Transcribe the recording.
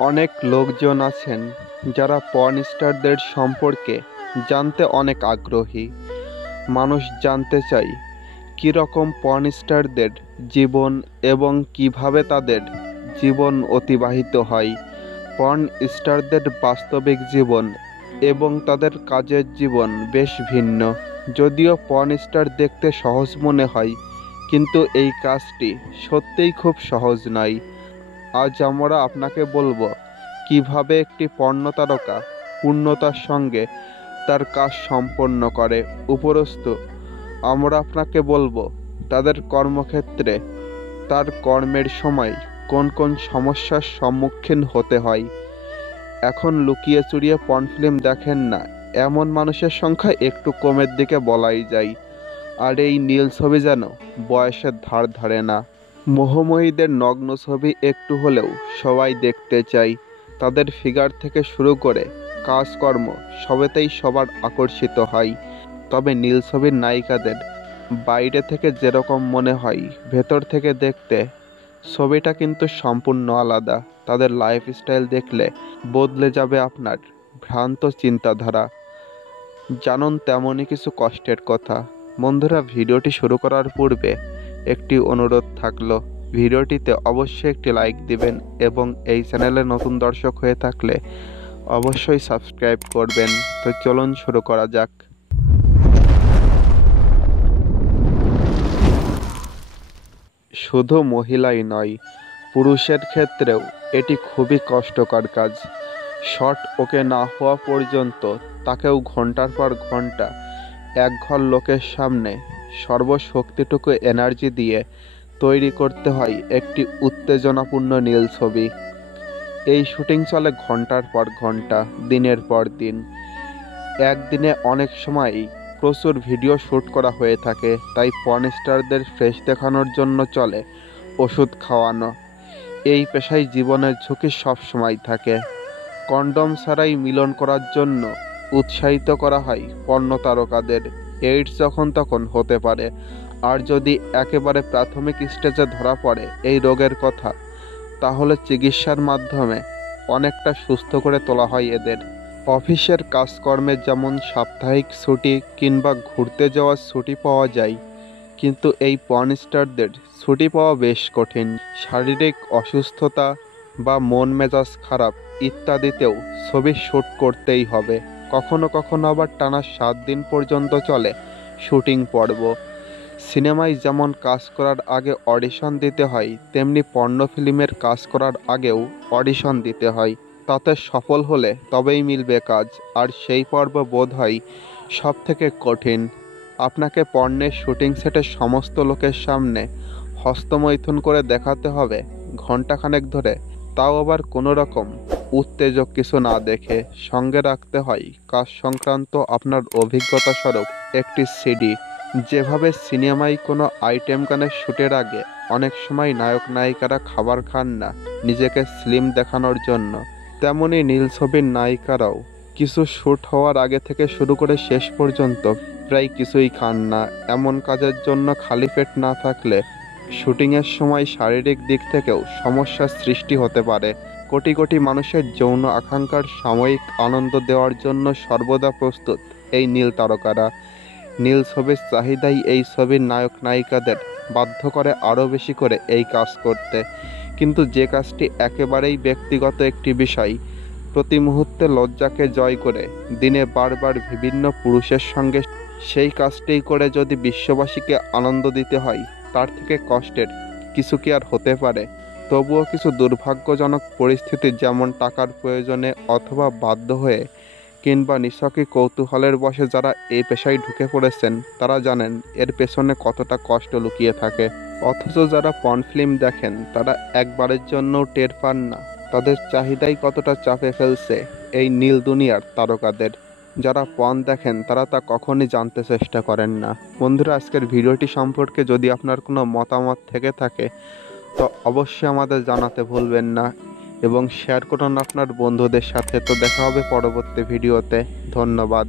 অনেক লোকজন আছেন যারা পর্ন স্টারদের সম্পর্কে জানতে অনেক আগ্রহী। মানুষ জানতে চায় কীরকম পর্ন স্টারদের জীবন এবং কিভাবে তাদের জীবন অতিবাহিত হয়। পর্ন স্টারদের বাস্তবিক জীবন এবং তাদের কাজের জীবন বেশ ভিন্ন। যদিও পর্ন স্টার দেখতে সহজ মনে হয়, কিন্তু এই কাজটি সত্যিই খুব সহজ নয়। আজ আমরা আপনাকে বলবো কিভাবে একটি পর্ন তারকা পূর্ণতার সঙ্গে তার কাজ সম্পন্ন করে। উপরন্তু আমরা আপনাকে বলবো তাদের কর্মক্ষেত্রে তার কর্মের সময় কোন কোন সমস্যার সম্মুখীন হতে হয়। এখন লুকিয়ে চুরিয়ে পর্ন ফিল্ম দেখেন না এমন মানুষের সংখ্যা একটু কমের দিকে বলাই যায়। আর এই নীল ছবি যেন বয়সের ধার ধারে না। মোহময়ীদের নগ্ন ছবি একটু হলেও সবাই দেখতে চায়। তাদের ফিগার থেকে শুরু করে কাজকর্ম সবেতেই সবার আকর্ষিত হয়। তবে নীল ছবির নায়িকাদের বাইরে থেকে যেরকম মনে হয়, ভেতর থেকে দেখতে ছবিটা কিন্তু সম্পূর্ণ আলাদা। তাদের লাইফস্টাইল দেখলে বদলে যাবে আপনার ভ্রান্ত চিন্তাধারা। জানুন তেমনই কিছু কষ্টের কথা। বন্ধুরা, ভিডিওটি শুরু করার পূর্বে একটি অনুরোধ থাকলো, ভিডিওটিতে অবশ্যই একটি লাইক দিবেন এবং এই চ্যানেলে নতুন দর্শক হয়ে থাকলে অবশ্যই সাবস্ক্রাইব করবেন। তো চলুন শুরু করা যাক। শুধু মহিলাই নয়, পুরুষের ক্ষেত্রেও এটি খুবই কষ্টকর কাজ। শট ওকে না হওয়া পর্যন্ত তাকেও ঘন্টার পর ঘন্টা একঘর লোকের সামনে সর্বশক্তিটুকু এনার্জি দিয়ে তৈরি করতে হয় একটি উত্তেজনাপূর্ণ নীল ছবি। এই শুটিং চলে ঘন্টার পর ঘন্টা, দিনের পর দিন। একদিনে অনেক সময়ই প্রচুর ভিডিও শ্যুট করা হয়ে থাকে। তাই পর্ন স্টারদের ফেস দেখানোর জন্য চলে ওষুধ খাওয়ানো। এই পেশায় জীবনের ঝুঁকি সবসময় থাকে। কন্ডম ছাড়াই মিলন করার জন্য উৎসাহিত করা হয় পর্ন তারকাদের। এইডস যখন তখন হতে পারে, আর যদি একেবারে প্রাথমিক স্টেজে ধরা পড়ে এই রোগের কথা, তাহলে চিকিৎসার মাধ্যমে অনেকটা সুস্থ করে তোলা হয় এদের। অফিসের কাজকর্মে যেমন সাপ্তাহিক ছুটি কিংবা ঘুরতে যাওয়ার ছুটি পাওয়া যায়, কিন্তু এই পর্ন স্টারদের ছুটি পাওয়া বেশ কঠিন। শারীরিক অসুস্থতা বা মন মেজাজ খারাপ ইত্যাদিতেও ছবি শ্যুট করতেই হবে। কখনো কখনো আবার টানা 7 দিন পর্যন্ত চলে শুটিং পর্ব। সিনেমায় যেমন কাজ করার আগে অডিশন দিতে হয়, তেমনি পর্ন ফিল্মের কাজ করার আগেও অডিশন দিতে হয়। তাতে সফল হলে তবেই মিলবে কাজ, আর সেই পর্ব বোধ হয় সব থেকে কঠিন। আপনাকে পর্নের শুটিং সেটের সমস্ত লোকের সামনে হস্তমৈথুন করে দেখাতে হবে ঘন্টাখানেক ধরে, তাও আবার কোনো রকম উত্তেজক কিছু না দেখে। সঙ্গে রাখতে হয় কাজ সংক্রান্ত আপনার অভিজ্ঞতা স্বরূপ একটি সিডি। যেভাবে সিনেমায় কোনো আইটেম গানের শ্যুটের আগে অনেক সময় নায়ক নায়িকারা খাবার খান না নিজেকে স্লিম দেখানোর জন্য, তেমনি নীল ছবির নায়িকারাও কিছু শ্যুট হওয়ার আগে থেকে শুরু করে শেষ পর্যন্ত প্রায় কিছুই খান না। এমন কাজের জন্য খালি পেট না থাকলে শুটিংয়ের সময় শারীরিক দিক থেকেও সমস্যার সৃষ্টি হতে পারে। কোটি কোটি মানুষের যৌন আকাঙ্ক্ষার সাময়িক আনন্দ দেওয়ার জন্য সর্বদা প্রস্তুত এই নীল তারকারা। নীল ছবির চাহিদাই এই ছবির নায়ক নায়িকাদের বাধ্য করে আরও বেশি করে এই কাজ করতে। কিন্তু যে কাজটি একেবারেই ব্যক্তিগত একটি বিষয়, প্রতি মুহূর্তে লজ্জাকে জয় করে দিনে বারবার বিভিন্ন পুরুষের সঙ্গে সেই কাজটি করে যদি বিশ্ববাসীকে আনন্দ দিতে হয়, তার থেকে কষ্টের কিছু কি আর হতে পারে? তবুও কিছু দুর্ভাগ্যজনক পরিস্থিতি, যেমন টাকার প্রয়োজনে অথবা বাধ্য হয়ে কিংবা নিছকই কৌতূহলের বশে যারা এই পেশায় ঢুকে পড়েছেন, তারা জানেন এর পেছনে কতটা কষ্ট লুকিয়ে থাকে। অথচ যারা পর্ন ফিল্ম দেখেন তারা একবারের জন্যও টের পান না তাদের চাহিদাই কতটা চাপে ফেলছে এই নীল দুনিয়ার তারকাদের। যারা পর্ন দেখেন তারা তা কখনই জানতে চেষ্টা করেন না। বন্ধুরা, আজকের ভিডিওটি সম্পর্কে যদি আপনার কোনো মতামত থেকে থাকে তো অবশ্যই আমাদের জানাতে ভুলবেন না এবং শেয়ার করুন আপনার বন্ধুদের সাথে। তো দেখা হবে পরবর্তী ভিডিওতে। ধন্যবাদ।